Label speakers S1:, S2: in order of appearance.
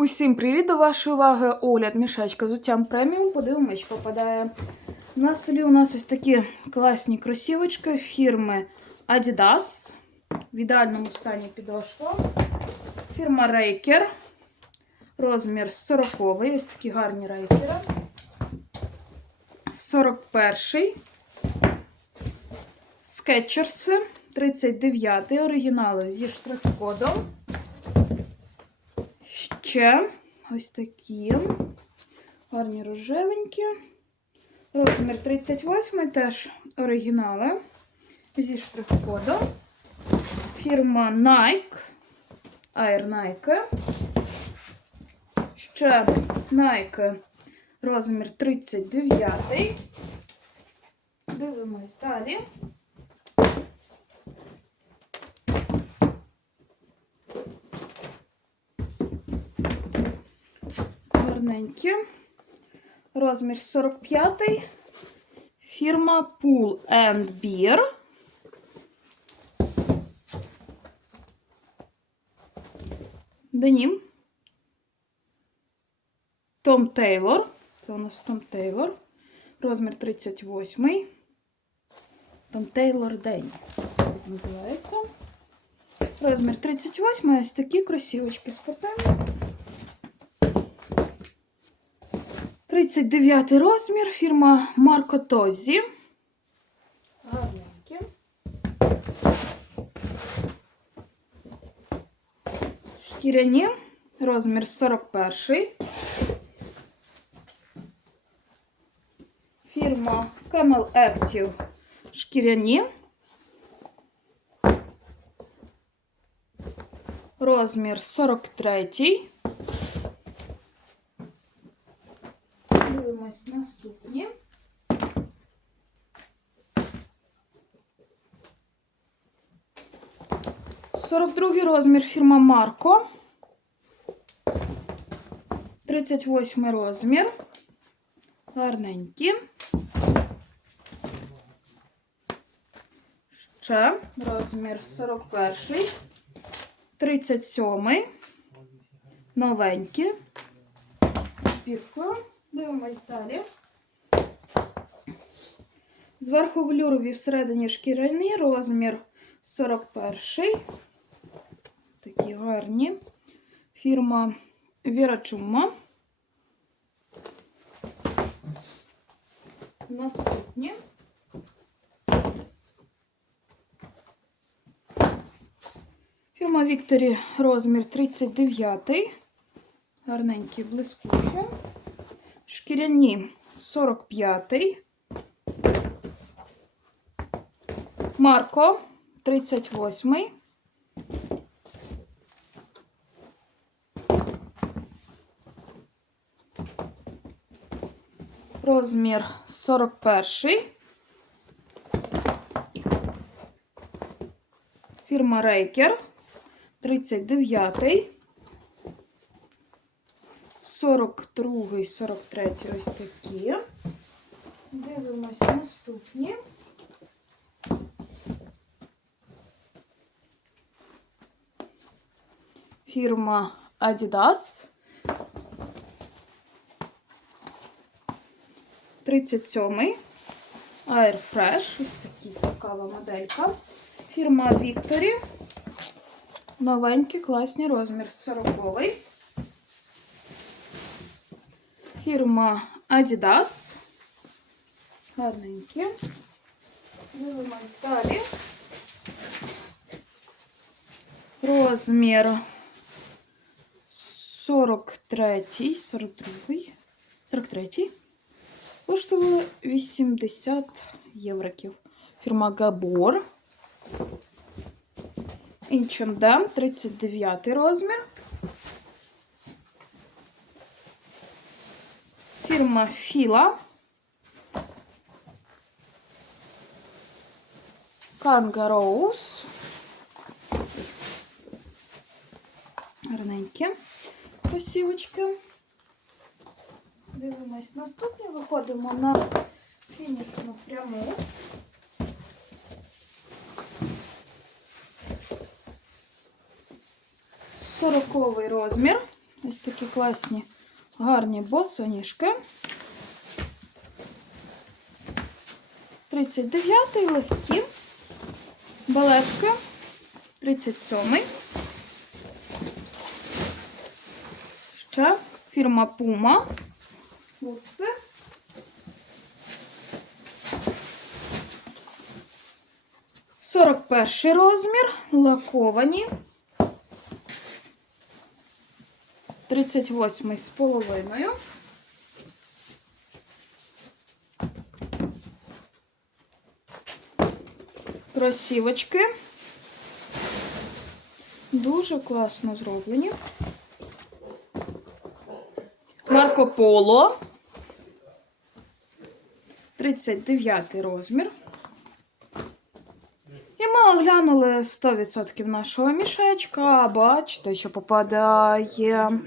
S1: Усім привіт! До вашої уваги огляд мішечка взуттям преміум. Подивимось, що попадає. На столі у нас ось такі класні кросівочки фірми Adidas. В ідеальному стані підошва. Фірма Raker. Розмір 40 Ось такі гарні рейкери. 41 Скетчерси. 39 оригінали зі штрих-кодом. Ще ось такі гарні рожевенькі. Розмір 38 теж оригінали зі штрих-кодом. Фірма Nike. Air Nike. Ще Nike розмір 39. Дивимось далі. Гарненькі. Розмір 45. Фірма Pool and Beer. Денім. Том Тейлор. Це у нас Том Тейлор. Розмір 38. Том Тейлор День. Так називається. Розмір 38. Ось такі кросівочки спортивні. 39 розмір, фірма Марко Тозі. Гарненькі. Шкіряні, розмір 41. Фірма Camel Active шкіряні. Розмір 43. Дивимось наступні. Сорок другий розмір фірма Марко. 38 розмір. Гарненькі. Ще розмір 41. 37. Новенькі. Півкою. Дивимось далі. Зверху велюрові всередині шкіряні, розмір 41. Такі гарні. Фірма Віра Чума. Наступні. Фірма Вікторі розмір 39. Гарненький блискучий. Шкіряні 45. Марко 38. Розмір 41. Фірма Рейкер 39. 42, 43 ось такі. Дивимось наступні. Фірма Adidas. 37. Air Fresh. Ось такі цікава моделька. Фірма Victory. Новенький, класний розмір 40 Фірма Adidas. Гарненькі. Дивимось далі. Розмір 43, 42, 43. Коштувало 80 євроків. Фірма Габор. H&M, 39 розмір. Фірма Філа. Кангароус. Гарненькі красивочки. Дивимось наступне. Виходимо на фінішну пряму. Сороковий розмір. Ось такі класні, Гарні босоніжки. 39-й легкі. Балетки. 37-й. Ще фірма Puma. Букси. Сорок перший розмір, лаковані. 38 з половиною. Кросівочки. Дуже класно зроблені. Марко Поло. 39 розмір. І ми оглянули 100% нашого мішечка. Бачите, що попадає